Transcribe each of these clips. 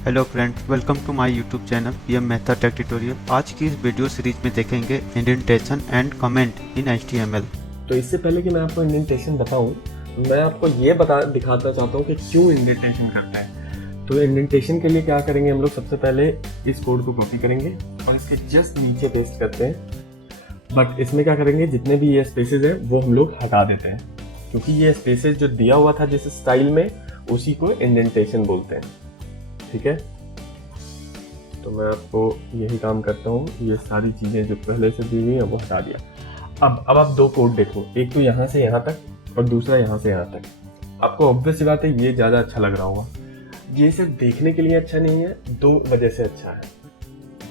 Hello friends, welcome to my YouTube channel PM Mehta tech tutorial. आज की इस video series में देखेंगे indentation and comment in HTML. तो इससे पहले कि मैं आपको इंडेंटेशन बताऊं, मैं आपको ये दिखाना चाहता हूँ कि क्यों इंडेंटेशन करता है। तो इंडेंटेशन के लिए क्या करेंगे हम लोग, सबसे पहले इस कोड को कॉपी करेंगे और इसके जस्ट नीचे पेस्ट करते हैं। बट इसमें क्या करेंगे, जितने भी ये स्पेसेस हैं वो हम लोग हटा देते हैं, क्योंकि ये स्पेसेस जो दिया हुआ था जिस स्टाइल में, उसी को इंडेंटेशन बोलते हैं। ठीक है, तो मैं आपको यही काम करता हूँ, ये सारी चीज़ें जो पहले से दी हुई हैं वो हटा दिया। अब आप दो कोड देखो, एक तो यहाँ से यहाँ तक और दूसरा यहाँ से यहाँ तक। आपको ऑब्वियस सी बात है ये ज़्यादा अच्छा लग रहा होगा। ये सिर्फ देखने के लिए अच्छा नहीं है, दो वजह से अच्छा है।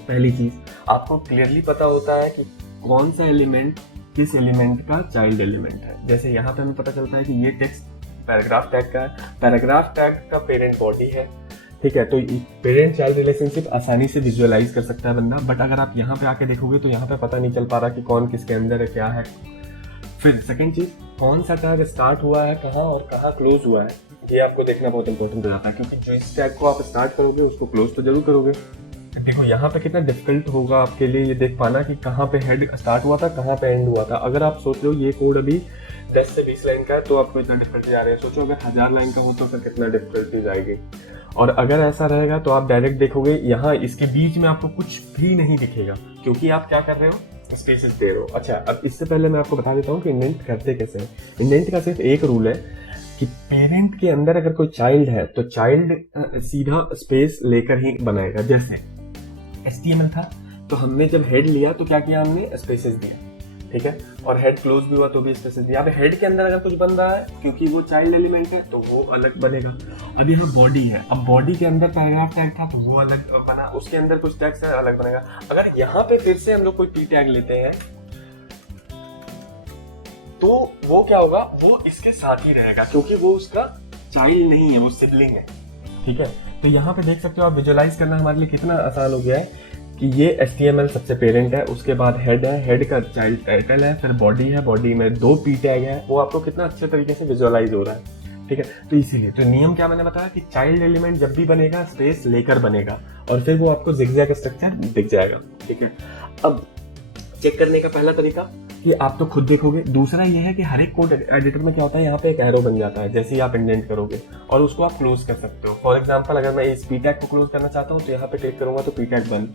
पहली चीज़, आपको क्लियरली पता होता है कि कौन सा एलिमेंट किस एलिमेंट का चाइल्ड एलिमेंट है। जैसे यहाँ पे हमें पता चलता है कि ये टेक्स्ट पैराग्राफ टैग का है, पैराग्राफ टैग का पेरेंट बॉडी है। ठीक है, तो पेरेंट चाइल्ड रिलेशनशिप आसानी से विजुअलाइज कर सकता है बंदा। बट अगर आप यहाँ पे आके देखोगे तो यहाँ पे पता नहीं चल पा रहा कि कौन किसके अंदर है, क्या है। फिर सेकंड चीज, कौन सा टैग स्टार्ट हुआ है कहाँ और कहाँ क्लोज हुआ है, ये आपको देखना बहुत इंपॉर्टेंट हो जाता है, क्योंकि जो इस टैग को आप स्टार्ट करोगे उसको क्लोज तो जरूर करोगे। देखो यहाँ पे कितना डिफिकल्ट होगा आपके लिए ये देख पाना कि कहाँ पे हेड स्टार्ट हुआ था, कहाँ पे एंड हुआ था। अगर आप सोच लो ये कोड अभी 10 से 20 लाइन का है तो आपको इतना डिफिकल्टी आ रही है, सोचो अगर 1000 लाइन का हो तो फिर कितना डिफिकल्टीज आएगी। और अगर ऐसा रहेगा तो आप डायरेक्ट देखोगे यहाँ इसके बीच में आपको कुछ भी नहीं दिखेगा, क्योंकि आप क्या कर रहे हो, स्पेसेस दे रहे हो। अच्छा, अब इससे पहले मैं आपको बता देता हूँ कि इंडेंट करते कैसे हैं। इंडेंट का सिर्फ एक रूल है कि पेरेंट के अंदर अगर कोई चाइल्ड है तो चाइल्ड सीधा स्पेस लेकर ही बनाएगा। जैसे HTML था तो हमने जब हेड लिया तो क्या किया, हमने स्पेसेस दिया। ठीक है, और हेड क्लोज भी हुआ तो भी स्पेसेस दिया। अब हेड के अंदर अगर कुछ बन रहा है, क्योंकि वो चाइल्ड एलिमेंट है तो वो अलग बनेगा। अब यहाँ बॉडी है, अब बॉडी के अंदर पैराग्राफ टैग था तो वो अलग बना, उसके अंदर कुछ टैग्स है अलग बनेगा। अगर यहाँ पे फिर से हम लोग कोई टी टैग लेते हैं तो वो क्या होगा, वो इसके साथ ही रहेगा, क्योंकि वो उसका चाइल्ड नहीं है, वो सिबलिंग है। ठीक है, तो यहाँ पे देख सकते हो आप, विजुअलाइज करना हमारे लिए कितना आसान हो गया है कि ये HTML सबसे पेरेंट है, उसके बाद हेड है, हेड का चाइल्ड टाइटल है, फिर बॉडी है, बॉडी में 2 पी टैग है। वो आपको कितना अच्छे तरीके से विजुअलाइज हो रहा है। ठीक है, तो इसीलिए तो नियम क्या मैंने बताया कि चाइल्ड एलिमेंट जब भी बनेगा स्पेस लेकर बनेगा और फिर वो आपको जिगजैग स्ट्रक्चर दिख जाएगा। ठीक है, अब चेक करने का पहला तरीका कि आप तो खुद देखोगे, दूसरा ये है कि हर एक कोड एडिटर में क्या होता है, यहाँ पे एक एरो बन जाता है जैसे ही आप इंडेंट करोगे, और उसको आप क्लोज कर सकते हो। फॉर एग्जांपल, अगर मैं इस पी टैग को क्लोज करना चाहता हूँ तो यहाँ पे क्लिक करूंगा तो पी टैग बंद,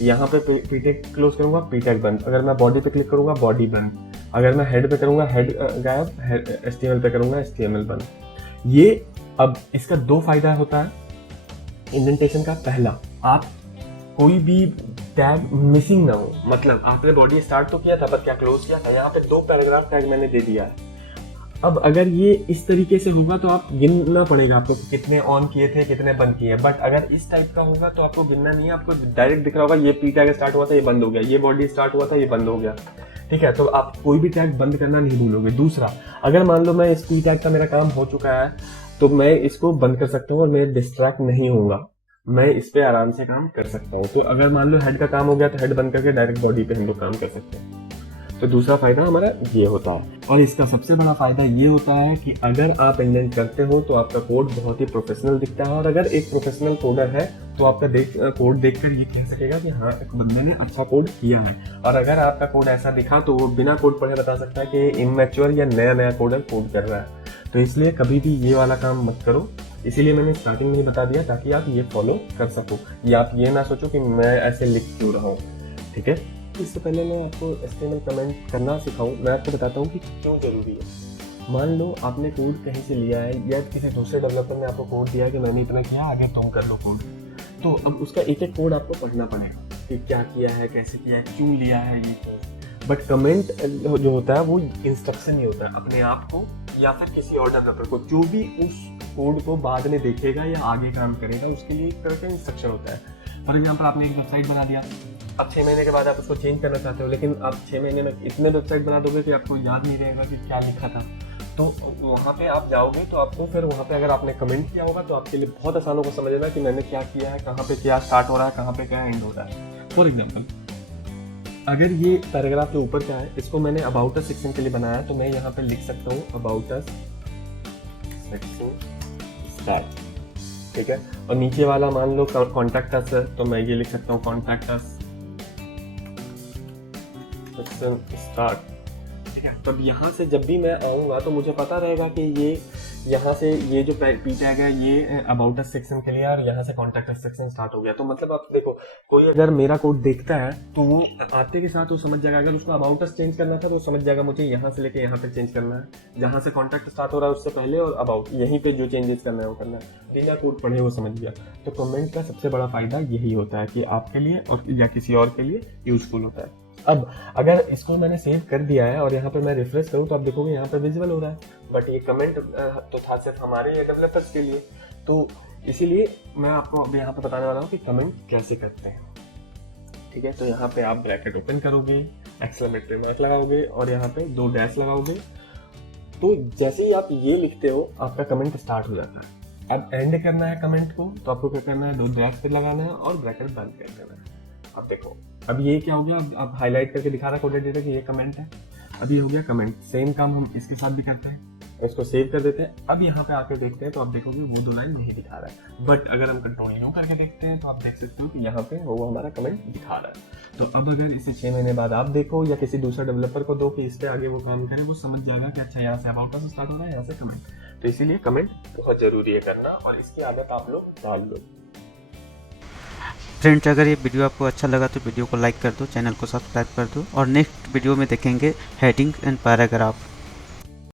यहाँ पे पी टैग क्लोज करूंगा पी टैग बंद, अगर मैं बॉडी पे क्लिक करूंगा बॉडी बंद, अगर मैं हेड पे करूंगा हेड गायब, HTML पे करूंगा HTML बंद। ये अब इसका 2 फायदा होता है इंडेंटेशन का। पहला, आप कोई भी टैग मिसिंग ना हो, मतलब आपने बॉडी स्टार्ट तो किया था पर क्या क्लोज किया था, यहाँ पे 2 पैराग्राफ टैग मैंने दे दिया है। अब अगर ये इस तरीके से होगा तो आप गिनना पड़ेगा आपको कि कितने ऑन किए थे कितने बंद किए। बट अगर इस टाइप का होगा तो आपको गिनना नहीं है, आपको डायरेक्ट दिख रहा होगा ये पी टैग स्टार्ट हुआ था ये बंद हो गया, ये बॉडी स्टार्ट हुआ था ये बंद हो गया। ठीक है, तो आप कोई भी टैग बंद करना नहीं भूलोगे। दूसरा, अगर मान लो मैं इस पी टैग का मेरा काम हो चुका है तो मैं इसको बंद कर सकता हूँ और मैं डिस्ट्रैक्ट नहीं होऊंगा, मैं इस पे आराम से काम कर सकता हूँ। तो अगर मान लो हेड का काम हो गया तो हेड बंद करके डायरेक्ट बॉडी पे हम लोग काम कर सकते हैं। तो दूसरा फायदा हमारा ये होता है। और इसका सबसे बड़ा फायदा ये होता है कि अगर आप इंडेंट करते हो तो आपका कोड बहुत ही प्रोफेशनल दिखता है, और अगर एक प्रोफेशनल कोडर है तो आपका कोड देखकर ये कह सकेगा कि हाँ, एक बंदे ने अच्छा कोड किया है। और अगर आपका कोड ऐसा दिखा तो वो बिना कोड पढ़े बता सकता है कि इमैच्योर या नया कोडर कोड कर रहा है। तो इसलिए कभी भी ये वाला काम मत करो, इसीलिए मैंने स्टार्टिंग में ही बता दिया ताकि आप ये फॉलो कर सको, या आप ये ना सोचो कि मैं ऐसे लिख क्यों रहा हूँ। ठीक है, इससे पहले मैं आपको HTML कमेंट करना सिखाऊं, मैं आपको बताता हूँ कि क्यों जरूरी है। मान लो आपने कोड कहीं से लिया है या किसी दूसरे डेवलपर ने आपको कोड दिया कि मैंने इतना किया, आगे तुम कर लो कोड। तो अब उसका एक एक कोड आपको पढ़ना पड़ेगा कि क्या किया है, कैसे किया है, क्यों लिया है ये चीज। बट कमेंट जो होता है वो इंस्ट्रक्शन ही होता है अपने आप को या फिर किसी और डेवलपर को, जो भी उस कोड को बाद में देखेगा या आगे काम करेगा, उसके लिए एक तरह का इंस्ट्रक्शन होता है। फॉर एग्जाम्पल, आपने एक वेबसाइट बना दिया, अब 6 महीने के बाद आप उसको चेंज करना चाहते हो, लेकिन आप 6 महीने में इतने वेबसाइट बना दोगे कि आपको याद नहीं रहेगा कि क्या लिखा था। तो वहाँ पे आप जाओगे तो आपको फिर वहाँ पे अगर आपने कमेंट किया होगा तो आपके लिए बहुत आसान होगा समझना कि मैंने क्या किया है, कहाँ पे क्या स्टार्ट हो रहा है, कहाँ पे क्या एंड हो रहा है। फॉर एग्जाम्पल, अगर ये पैराग्राफ के ऊपर क्या है, इसको मैंने अबाउट अस सेक्शन के लिए बनाया है, तो मैं यहाँ पे लिख सकता हूँ अबाउट अस सेक्शन स्टार्ट। ठीक है। और नीचे वाला मान लो कॉन्टैक्ट अस है, तो मैं ये लिख सकता हूँ कॉन्टैक्ट अस सेक्शन स्टार्ट। ठीक है, तब यहाँ से जब भी मैं आऊँगा तो मुझे पता रहेगा कि ये यहाँ से ये जो पी टैग है ये अबाउट अस सेक्शन के लिए और यहाँ से कॉन्टैक्ट अस सेक्शन स्टार्ट हो गया। तो मतलब आप देखो, कोई अगर मेरा कोड देखता है तो वो आते के साथ वो समझ जाएगा, अगर उसको अबाउट अस चेंज करना था तो समझ जाएगा मुझे यहाँ से लेके यहाँ तक चेंज करना है, जहाँ से कॉन्टैक्ट स्टार्ट हो रहा है उससे पहले, और अबाउट यहीं पे जो चेंजेस करना है वो करना है। बिना कोड पढ़े वो समझ गया। तो कमेंट का सबसे बड़ा फायदा यही होता है कि आपके लिए और या किसी और के लिए यूजफुल होता है। अब अगर इसको मैंने सेव कर दिया है और यहाँ पे मैं रिफ्रेश करूँ तो आप देखोगे यहाँ पे विजिबल हो रहा है, बट ये कमेंट तो था सिर्फ हमारे डेवलपर्स के लिए। तो इसीलिए मैं आपको अभी यहाँ पे बताने वाला हूँ कि कमेंट कैसे करते हैं। ठीक है, तो यहाँ पे आप ब्रैकेट ओपन करोगे, एक्सक्लेमेटरी मार्क लगाओगे और यहाँ पे 2 डैश लगाओगे। तो जैसे ही आप ये लिखते हो आपका कमेंट स्टार्ट हो जाता है। अब एंड करना है कमेंट को तो आपको क्या करना है, 2 डैश पे लगाना है और ब्रैकेट बंद कर देना है। अब देखो, अब ये क्या हो गया, अब हाईलाइट करके दिखा रहा है कोडेड डेटा कि ये कमेंट है। अब ये हो गया कमेंट। सेम काम हम इसके साथ भी करते हैं, इसको सेव कर देते हैं। अब यहाँ पे आके देखते हैं तो आप देखोगे वो 2 लाइन नहीं दिखा रहा है, बट अगर हम कंट्रोल यू करके देखते हैं तो आप देख सकते हो कि यहाँ पे वो हमारा कमेंट दिखा रहा है। तो अब अगर इसे 6 महीने बाद आप देखो या किसी दूसरे डेवलपर को दो कि इस पे आगे वो काम करे, वो समझ जाएगा कि अच्छा यहाँ से अबाउट अस स्टार्ट हो रहा है, यहाँ से कमेंट। तो इसीलिए कमेंट बहुत जरूरी है करना और इसकी आदत आप लोग डाल लो। फ्रेंड्स, अगर ये वीडियो आपको अच्छा लगा तो वीडियो को लाइक कर दो, चैनल को सब्सक्राइब कर दो और नेक्स्ट वीडियो में देखेंगे हेडिंग एंड पैराग्राफ।